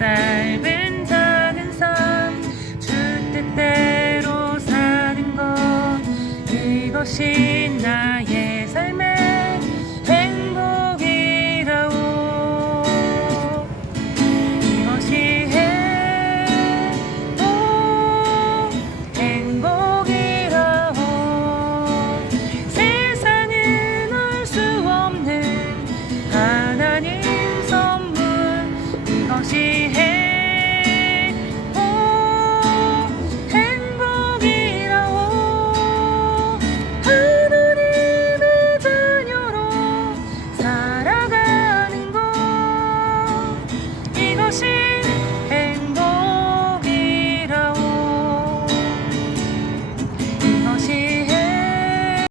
짧은 작은 삶 주뜻대로 사는 것 이것이 나의 così